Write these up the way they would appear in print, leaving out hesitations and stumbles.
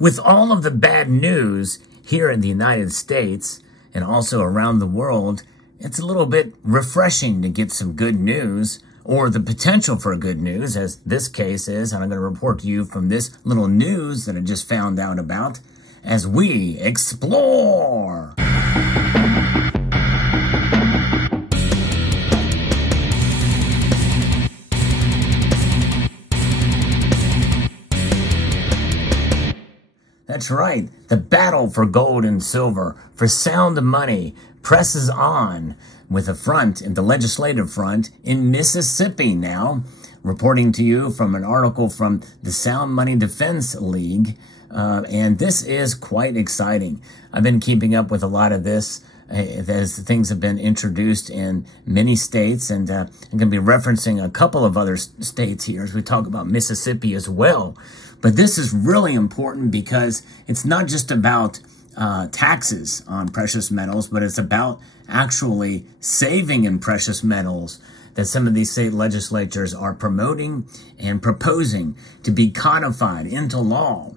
With all of the bad news here in the United States and also around the world, it's a little bit refreshing to get some good news, or the potential for good news, as this case is, and I'm going to report to you from this little news that I just found out about as we explore. That's right. The battle for gold and silver, for sound money, presses on with a front, in the legislative front, in Mississippi now. Reporting to you from an article from the Sound Money Defense League. And this is quite exciting. I've been keeping up with a lot of this as things have been introduced in many states. And I'm going to be referencing a couple of other states here as we talk about Mississippi as well. But this is really important because it's not just about taxes on precious metals, but it's about actually saving in precious metals that some of these state legislatures are promoting and proposing to be codified into law.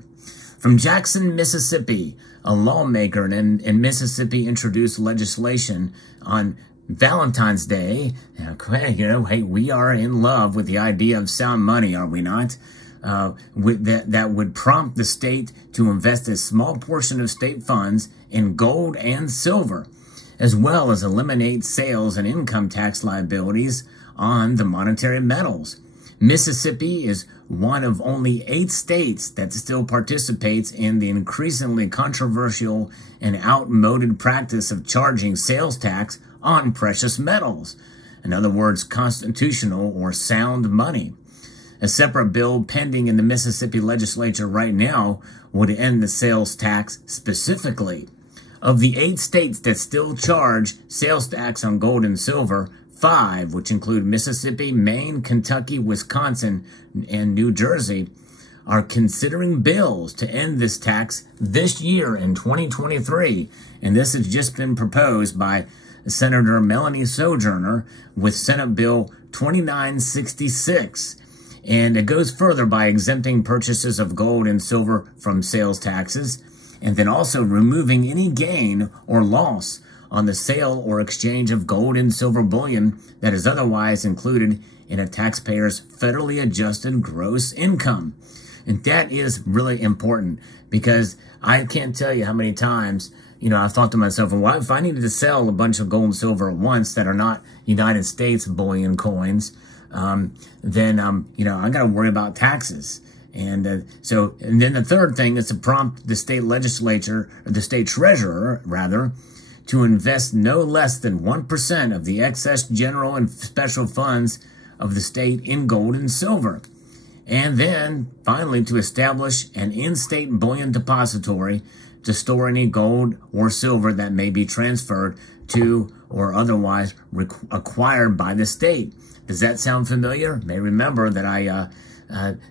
From Jackson, Mississippi, a lawmaker in Mississippi introduced legislation on Valentine's Day. Hey, we are in love with the idea of sound money, are we not? That would prompt the state to invest a small portion of state funds in gold and silver, as well as eliminate sales and income tax liabilities on the monetary metals. Mississippi is one of only 8 states that still participates in the increasingly controversial and outmoded practice of charging sales tax on precious metals. In other words, constitutional or sound money. A separate bill pending in the Mississippi legislature right now would end the sales tax specifically. Of the 8 states that still charge sales tax on gold and silver, 5, which include Mississippi, Maine, Kentucky, Wisconsin, and New Jersey, are considering bills to end this tax this year in 2023. And this has just been proposed by Senator Melanie Sojourner with Senate Bill 2966. And it goes further by exempting purchases of gold and silver from sales taxes, and then also removing any gain or loss on the sale or exchange of gold and silver bullion that is otherwise included in a taxpayer's federally adjusted gross income. And that is really important because I can't tell you how many times, I've thought to myself, well, if I needed to sell a bunch of gold and silver at once that are not United States bullion coins, then I got to worry about taxes. And then the third thing is to prompt the state legislature, or the state treasurer, rather, to invest no less than 1% of the excess general and special funds of the state in gold and silver. And then, finally, to establish an in-state bullion depository to store any gold or silver that may be transferred to or otherwise acquired by the state. Does that sound familiar? You may remember that I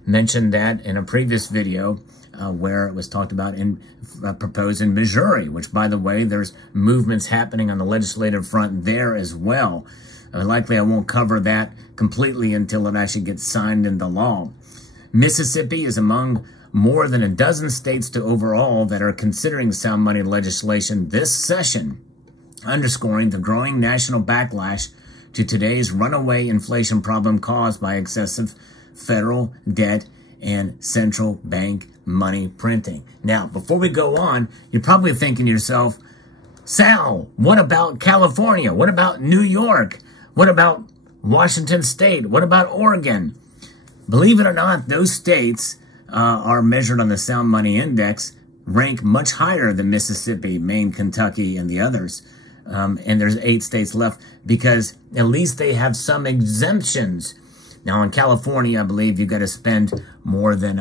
mentioned that in a previous video where it was talked about proposed in Missouri, which, by the way, there's movements happening on the legislative front there as well. Likely I won't cover that completely until it actually gets signed into law. Mississippi is among more than a dozen states to overall that are considering sound money legislation this session, underscoring the growing national backlash to today's runaway inflation problem caused by excessive federal debt and central bank money printing. Now, before we go on, you're probably thinking to yourself, Sal, what about California? What about New York? What about Washington State? What about Oregon? Believe it or not, those states are measured on the Sound Money Index, rank much higher than Mississippi, Maine, Kentucky, and the others. And there's 8 states left because at least they have some exemptions. Now, in California, I believe you've got to spend more than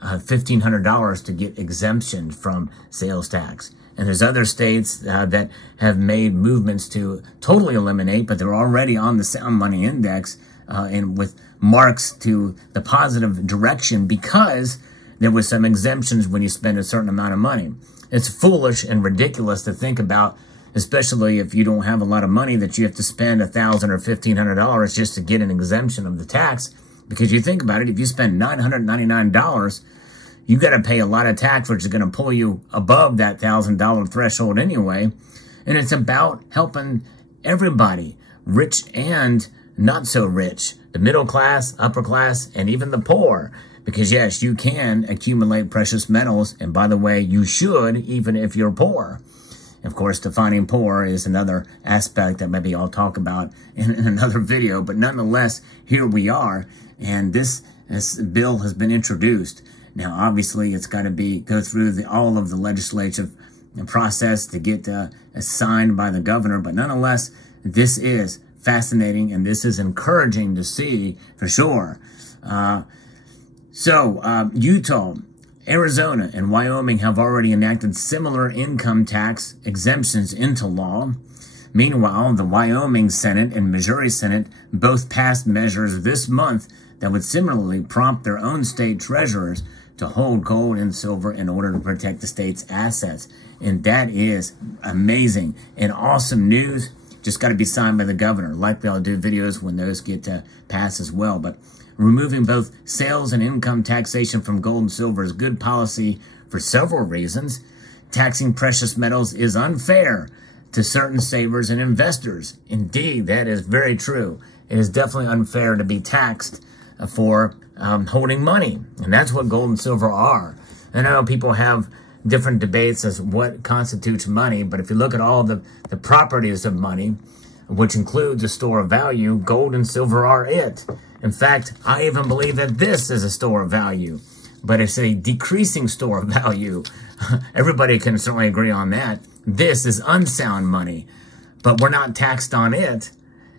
$1,500 to get exemption from sales tax. And there's other states that have made movements to totally eliminate, but they're already on the Sound Money Index and with marks to the positive direction because there was some exemptions when you spend a certain amount of money. It's foolish and ridiculous to think about, especially if you don't have a lot of money, that you have to spend $1,000 or $1,500 just to get an exemption of the tax. Because you think about it, if you spend $999, you got to pay a lot of tax, which is going to pull you above that $1,000 threshold anyway. And it's about helping everybody, rich and not so rich, the middle class, upper class, and even the poor. Because yes, you can accumulate precious metals. And by the way, you should, even if you're poor. Of course, defining poor is another aspect that maybe I'll talk about in another video. But nonetheless, here we are. And this bill has been introduced. Now, obviously, it's got to go through all of the legislative process to get signed by the governor. But nonetheless, this is fascinating, and this is encouraging to see for sure. Utah, Arizona, and Wyoming have already enacted similar income tax exemptions into law. Meanwhile, the Wyoming Senate and Missouri Senate both passed measures this month that would similarly prompt their own state treasurers to hold gold and silver in order to protect the state's assets. And that is amazing and awesome news. Just got to be signed by the governor. Likely I'll do videos when those get passed as well. But removing both sales and income taxation from gold and silver is good policy for several reasons. Taxing precious metals is unfair to certain savers and investors. Indeed, that is very true. It is definitely unfair to be taxed for holding money. And that's what gold and silver are. I know people have different debates as what constitutes money, but if you look at all the properties of money, which includes a store of value, gold and silver are it. In fact, I even believe that this is a store of value, but it's a decreasing store of value. Everybody can certainly agree on that. This is unsound money, but we're not taxed on it,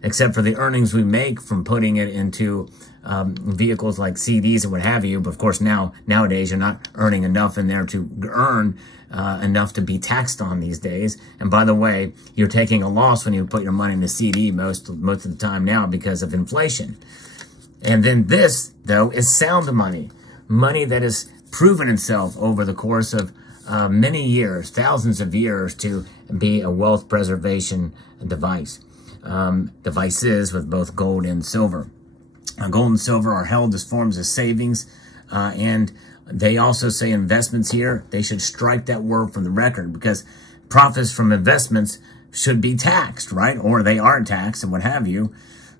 except for the earnings we make from putting it into vehicles like CDs and what have you. But of course, nowadays, you're not earning enough in there to earn enough to be taxed on these days. And by the way, you're taking a loss when you put your money in a CD most of the time now because of inflation. And then this, though, is sound money. Money that has proven itself over the course of many years, thousands of years, to be a wealth preservation device. Devices with both gold and silver. Gold and silver are held as forms of savings, and they also say investments here. They should strike that word from the record because profits from investments should be taxed, right? Or they are taxed and what have you.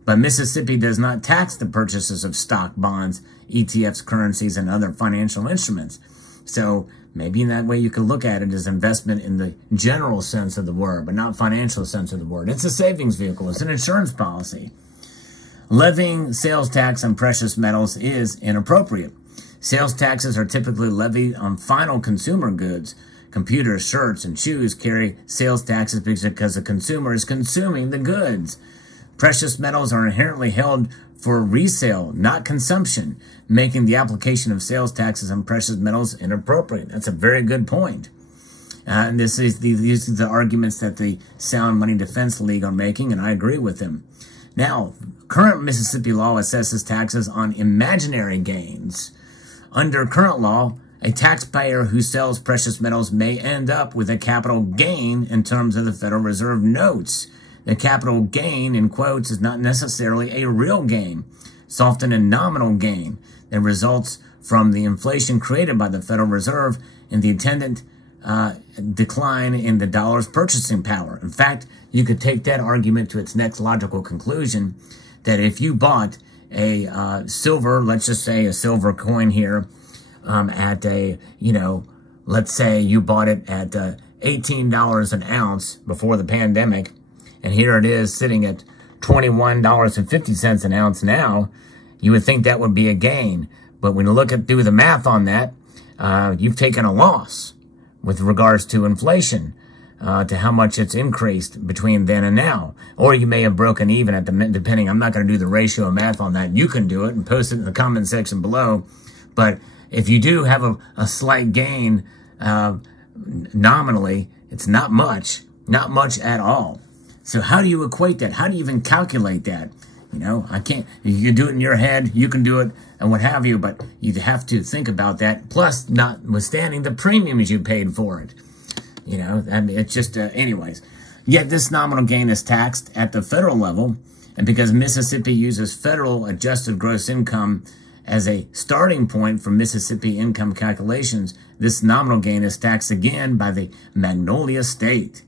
But Mississippi does not tax the purchases of stock, bonds, ETFs, currencies, and other financial instruments. So maybe in that way you can look at it as investment in the general sense of the word, but not financial sense of the word. It's a savings vehicle. It's an insurance policy. Levying sales tax on precious metals is inappropriate. Sales taxes are typically levied on final consumer goods. Computers, shirts, and shoes carry sales taxes because the consumer is consuming the goods. Precious metals are inherently held for resale, not consumption, making the application of sales taxes on precious metals inappropriate. That's a very good point. And these are the arguments that the Sound Money Defense League are making, and I agree with them. Now, current Mississippi law assesses taxes on imaginary gains. Under current law, a taxpayer who sells precious metals may end up with a capital gain in terms of the Federal Reserve notes. The capital gain, in quotes, is not necessarily a real gain. It's often a nominal gain that results from the inflation created by the Federal Reserve and the attendant decline in the dollar's purchasing power. In fact, you could take that argument to its next logical conclusion, that if you bought a silver, let's just say a silver coin here, at let's say you bought it at $18 an ounce before the pandemic, and here it is sitting at $21.50 an ounce now, you would think that would be a gain. But when you do the math on that, you've taken a loss with regards to inflation, to how much it's increased between then and now. Or you may have broken even at depending. I'm not going to do the ratio of math on that. You can do it and post it in the comment section below. But if you do have a slight gain nominally, it's not much at all. So how do you equate that? How do you even calculate that? I can't, you can do it in your head, you can do it and what have you, but you have to think about that. Plus, notwithstanding the premiums you paid for it. It's just, anyways. Yet this nominal gain is taxed at the federal level, and because Mississippi uses federal adjusted gross income As a starting point for Mississippi income calculations, this nominal gain is taxed again by the Magnolia State.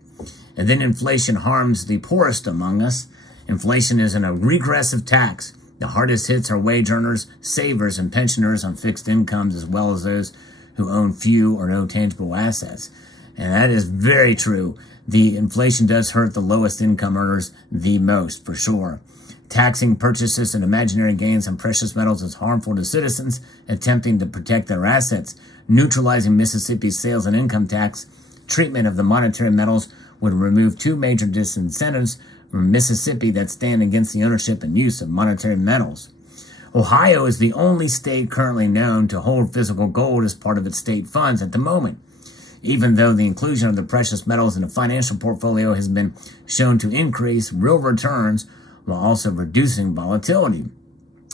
And then inflation harms the poorest among us. Inflation is a regressive tax. The hardest hits are wage earners, savers, and pensioners on fixed incomes, as well as those who own few or no tangible assets. And that is very true. The inflation does hurt the lowest income earners the most, for sure. Taxing purchases and imaginary gains on precious metals is harmful to citizens attempting to protect their assets. Neutralizing Mississippi's sales and income tax treatment of the monetary metals would remove two major disincentives from Mississippi that stand against the ownership and use of monetary metals. Ohio is the only state currently known to hold physical gold as part of its state funds at the moment, even though the inclusion of the precious metals in the financial portfolio has been shown to increase real returns while also reducing volatility.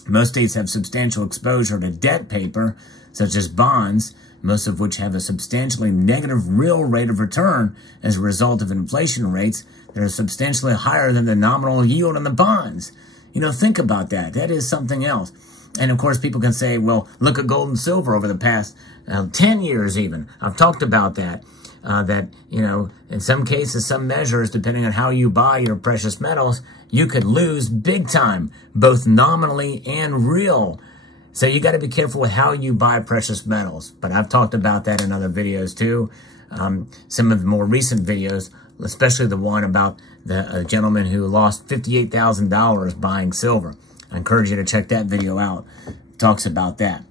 Most states have substantial exposure to debt paper, such as bonds, most of which have a substantially negative real rate of return as a result of inflation rates that are substantially higher than the nominal yield on the bonds. You know, think about that. That is something else. And of course, people can say, well, look at gold and silver over the past 10 years even. I've talked about that. That, you know, in some cases, some measures, depending on how you buy your precious metals, you could lose big time, both nominally and real. So you got to be careful with how you buy precious metals. But I've talked about that in other videos too. Some of the more recent videos, especially the one about the gentleman who lost $58,000 buying silver. I encourage you to check that video out. It talks about that.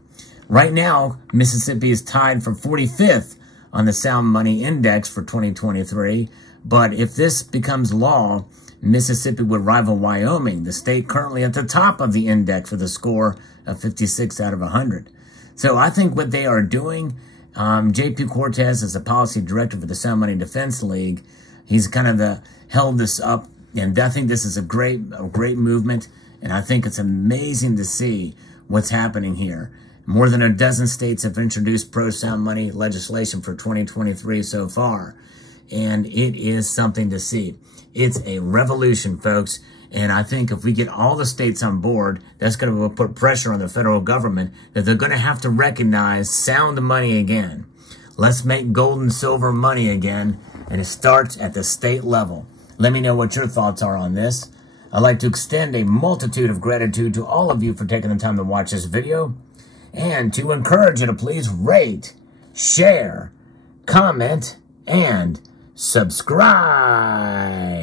Right now, Mississippi is tied for 45th on the Sound Money Index for 2023. But if this becomes law, Mississippi would rival Wyoming, the state currently at the top of the index with a score of 56 out of 100. So I think what they are doing, J.P. Cortez is a policy director for the Sound Money Defense League. He's kind of held this up, and I think this is a great movement, and I think it's amazing to see what's happening here. More than a dozen states have introduced pro-sound money legislation for 2023 so far, and it is something to see. It's a revolution, folks, and I think if we get all the states on board, that's going to put pressure on the federal government that they're going to have to recognize sound money again. Let's make gold and silver money again, and it starts at the state level. Let me know what your thoughts are on this. I'd like to extend a multitude of gratitude to all of you for taking the time to watch this video, and to encourage you to please rate, share, comment, and subscribe.